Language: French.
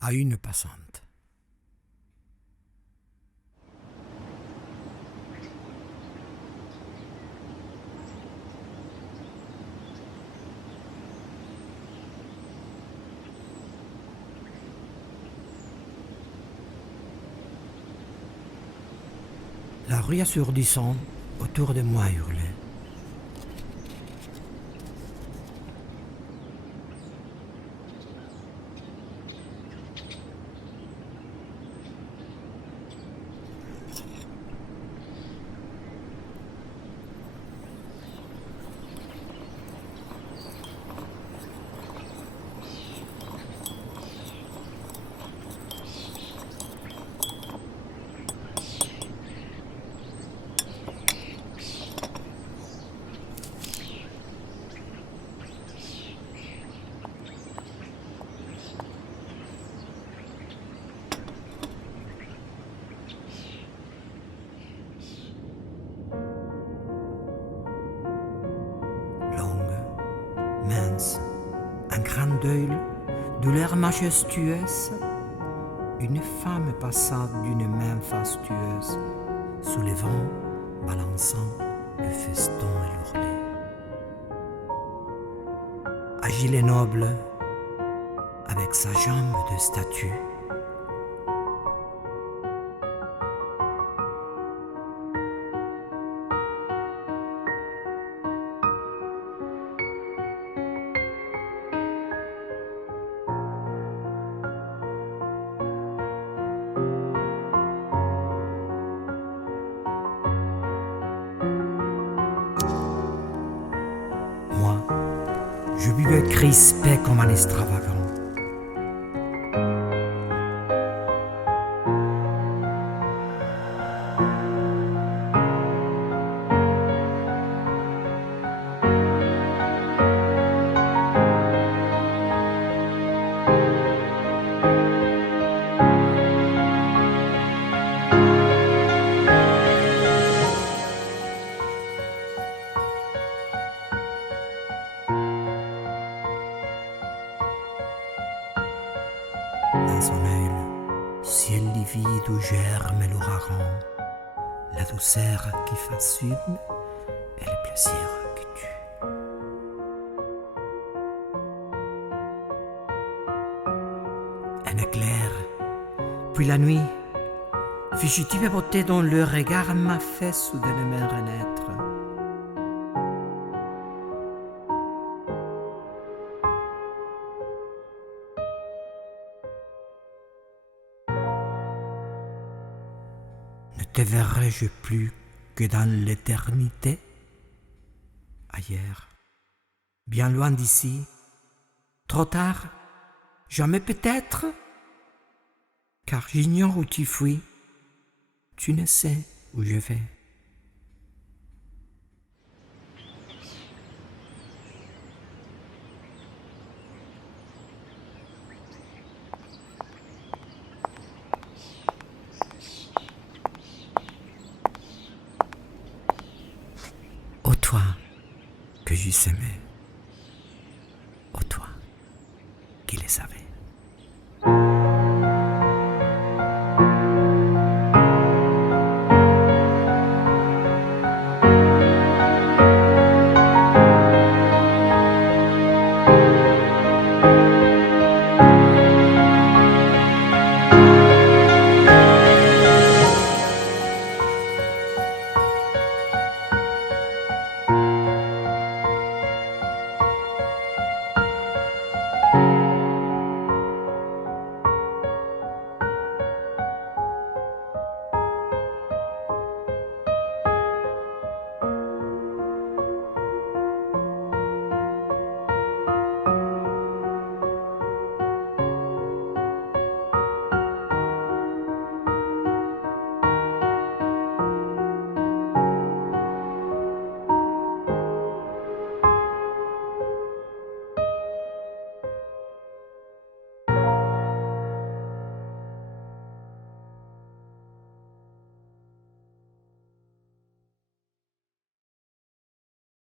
à une passante. La rue assourdissant autour de moi hurlait. Mince, un grand deuil, douleur majestueuse, une femme passa d'une main fastueuse, soulevant, balançant le feston et l'ourlet. Agile et noble, avec sa jambe de statue, je buvais crispé comme un extravagant. Dans son œil, ciel livide où germe l'ouragan, la douceur qui fascine et le plaisir qui tue. Un éclair, puis la nuit, fugitive beauté dont le regard m'a fait soudainement renaître. Ne te verrai-je plus que dans l'éternité? Ailleurs, bien loin d'ici, trop tard, jamais peut-être? Car j'ignore où tu fuis, tu ne sais où je vais. Ô toi que j'eusse aimé.